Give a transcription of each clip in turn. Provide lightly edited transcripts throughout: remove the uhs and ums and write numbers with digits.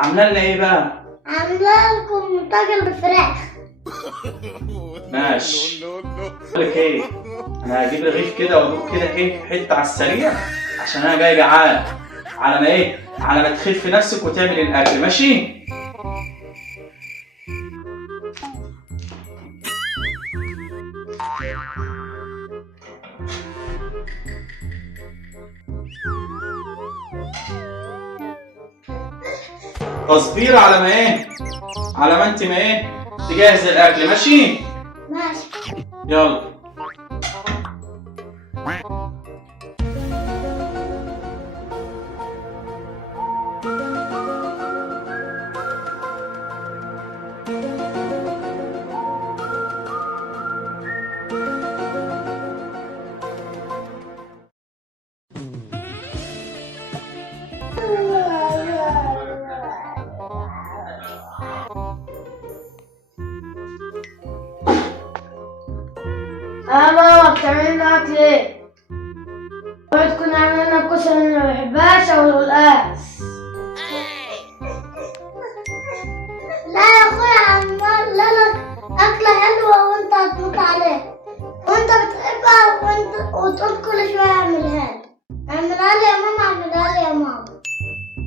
عامله لنا ايه بقى؟ عامله لكم طاجن بالفراخ. ماشي. بقول لك ايه، انا هجيب رغيف كده وادوق كده ايه حته على السريع، عشان انا جاي جعان. على ما ايه، على ما تخف نفسك وتعمل الاكل. ماشي؟ تصبير على ما ايه، على ما انت ما ايه تجهز الاكل. ماشي؟ ماشي. يلا. ماما بتعملي لنا اكل ايه؟ تكون عامله لنا الكشري اللي ما بحبهاش او القلقاس. لا يا اخويا، عمال لك اكله حلوه وانت هتموت عليها، وانت بتحبها وتقول كل شويه اعملها لي. اعملها لي يا ماما، اعملها لي يا ماما.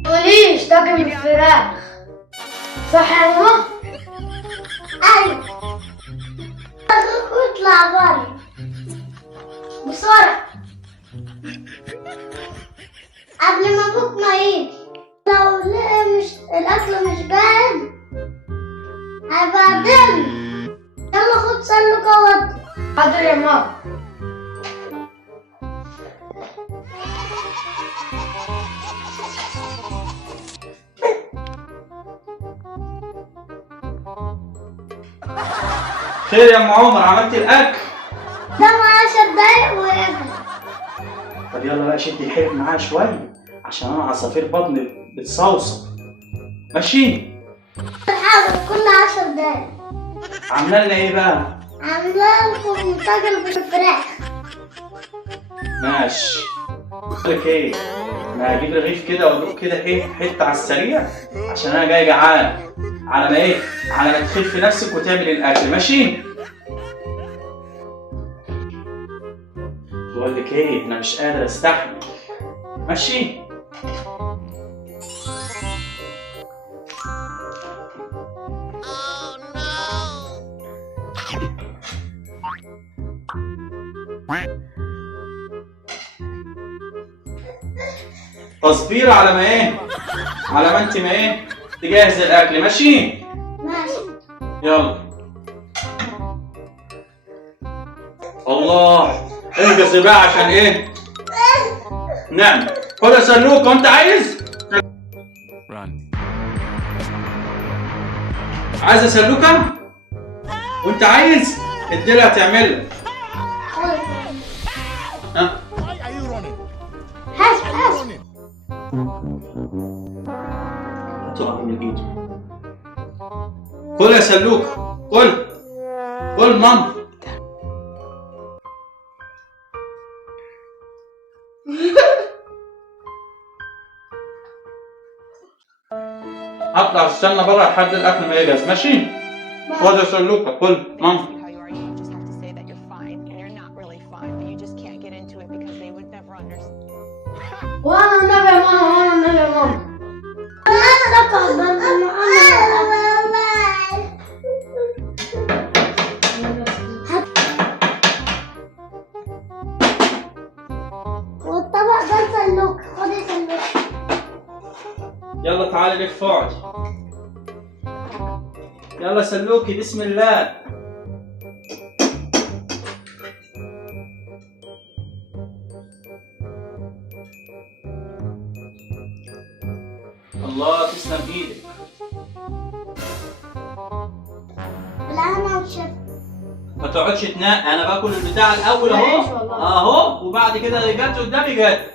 تقوليش طاجن بالفراخ، صح يا ماما؟ ايوه. اطلع بره بسرعة قبل ما ابوك ما يجي. لو لقى الاكل مش جاهز هيبهدلني. يلا خد سلك ودي. حاضر يا ماما. خير يا ام عمر، عملت الاكل؟ ده معاه 10 دقايق وياكل. طب يلا بقى شدي الحيل معايا شويه، عشان انا عصافير بطني بتصوصو. ماشي؟ حاضر، كل 10 دقايق. عامله لنا ايه بقى؟ عامله لكم طاجن بالفراخ. ماشي. بقول لك ايه، انا هجيب رغيف كده وادوق كده ايه حته على السريع، عشان انا جاي جعان. على ما ايه، على ما تخف نفسك وتعمل الاكل. ماشي؟ بقول لك ايه، انا مش قادر استحمل. ماشي؟ تصبير على ما ايه، على ما انت ما ايه تجهز الاكل. ماشي؟ ماشي. يلا. الله، انجز بقى عشان ايه؟ نعم. خد يا سلوك، وانت عايز؟ عايز يا سلوكة؟ وانت عايز؟ اديلها تعملها. ها؟ حاسب. تقع من ايده. كل يا سلوك، كل ماما. اطلع استنى بره لحد الاكل ما يجهز. ماشي؟ خد يا سلوكة، كل ماما. وانا النبي يا ماما. انا ده والطبق ده سلوك. خد يا سلوك. يلا تعالي لك فوق. يلا سلوكي، بسم الله. الله، تسلم ايدك. لا انا وشف. ما تقعدش تنقي، انا باكل البتاع الاول اهو وبعد كده اللي جت قدامي جت.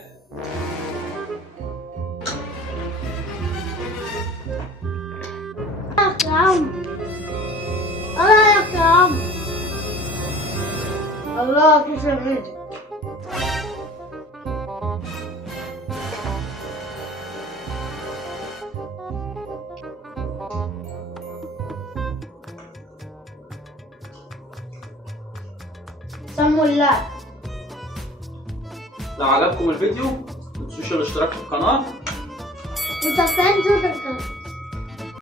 يا عم، الله يا عم. الله تسلم ايدك. سموا الله. لو عجبكم الفيديو متنسوش الاشتراك في القناة وتفعيل زر الجرس.